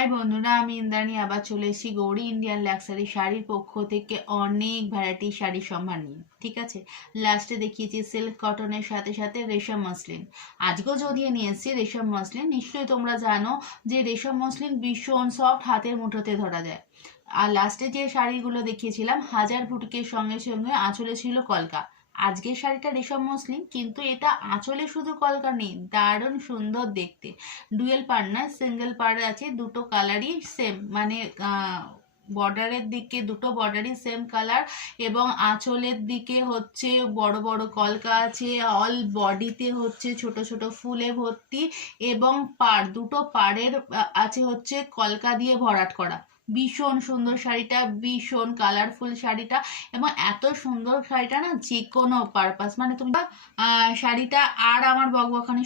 High বন্ধুরা, আমি ইন্দ্রাণী আবার চলে এসেছি গৌরী ইন্ডিয়ান লাক্সারি শাড়ির পক্ষ থেকে অনেক ভ্যারাইটি শাড়ির সম্ভার নিয়ে। ঠিক আছে, লাস্টে দেখিয়েছি সিল্ক কটনের সাথে সাথে রেশম মসলিন। আজকেও যদিও নিয়ে এসেছি রেশম মসলিন। নিশ্চয়ই তোমরা জানো যে রেশম মসলিন ভীষণ সফট, হাতের মুঠোতে ধরা যায়। আর লাস্টে যে শাড়িগুলো দেখিয়েছিলাম হাজার বুটিকের সঙ্গে সঙ্গে আঁচলে ছিল কলকা। আজকের শাড়িটা রেশম মসলিন, কিন্তু এটা আঁচলে শুধু কলকা নেই, দারুণ সুন্দর দেখতে। ডুয়েল পাড় না, সিঙ্গেল পাড় আছে, দুটো কালারই সেম, মানে বর্ডারের দিকে দুটো বর্ডারই সেম কালার, এবং আঁচলের দিকে হচ্ছে বড় বড় কলকা আছে, অল বডিতে হচ্ছে ছোট ছোট ফুলে ভর্তি, এবং পাড় দুটো পাড়ের আছে হচ্ছে কলকা দিয়ে ভরাট করা। ভীষণ সুন্দর শাড়িটা, ভীষণ কালারফুল শাড়িটা, এবং এত সুন্দর শাড়িটা না যে কোনো পারপাস, মানে তুমি শাড়িটা আর আমার বকবকানি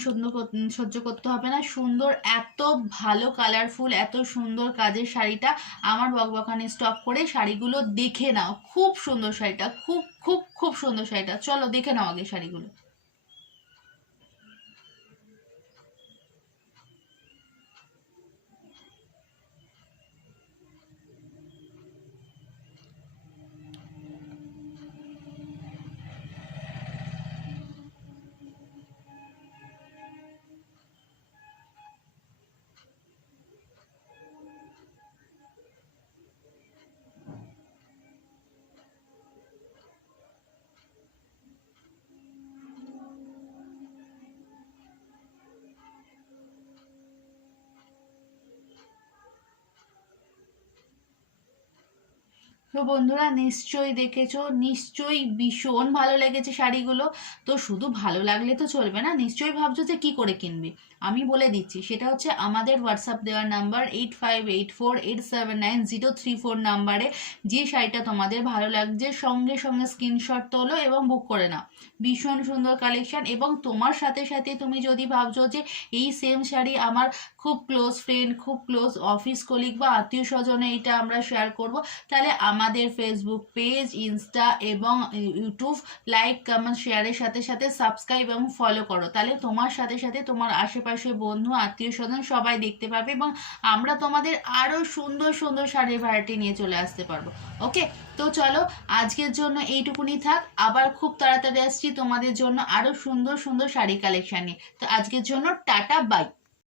সহ্য করতে হবে না। সুন্দর, এত ভালো কালারফুল, এত সুন্দর কাজের শাড়িটা। আমার বকবকানি স্টপ করে শাড়িগুলো দেখে নাও। খুব সুন্দর শাড়িটা, খুব খুব খুব সুন্দর শাড়িটা। চলো দেখে নাও আগে শাড়িগুলো। তো বন্ধুরা, নিশ্চয়ই দেখেছো, নিশ্চয়ই ভীষণ ভালো লেগেছে শাড়িগুলো। তো শুধু ভালো লাগলে তো চলবে না, নিশ্চয়ই ভাবছো যে কি করে কিনবে। আমি বলে দিচ্ছি, সেটা হচ্ছে আমাদের হোয়াটসঅ্যাপ দেওয়ার নাম্বার 8584879034 নাম্বারে যে শাড়িটা তোমাদের ভালো লাগছে সঙ্গে সঙ্গে স্ক্রিনশট তোলো এবং বুক করে নাও। ভীষণ সুন্দর কালেকশন। এবং তোমার সাথে সাথে তুমি যদি ভাবছো যে এই সেম শাড়ি আমার খুব ক্লোজ ফ্রেন্ড, খুব ক্লোজ অফিস কলিগ বা আত্মীয় স্বজনে এটা আমরা শেয়ার করব, তাহলে আমাদের ফেসবুক পেজ, ইনস্টা এবং ইউটিউব লাইক, কমেন্ট, শেয়ারের সাথে সাথে সাবস্ক্রাইব এবং ফলো করো। তাহলে তোমার সাথে সাথে তোমার আশেপাশে বন্ধু, আত্মীয় স্বজন সবাই দেখতে পাবে, এবং আমরা তোমাদের আরও সুন্দর সুন্দর শাড়ির ভ্যারাইটি নিয়ে চলে আসতে পারবো। ওকে, তো চলো আজকের জন্য এইটুকুনি থাক। আবার খুব তাড়াতাড়ি আসছি তোমাদের জন্য আরও সুন্দর সুন্দর শাড়ি কালেকশন নিয়ে। তো আজকের জন্য টাটা, বাই।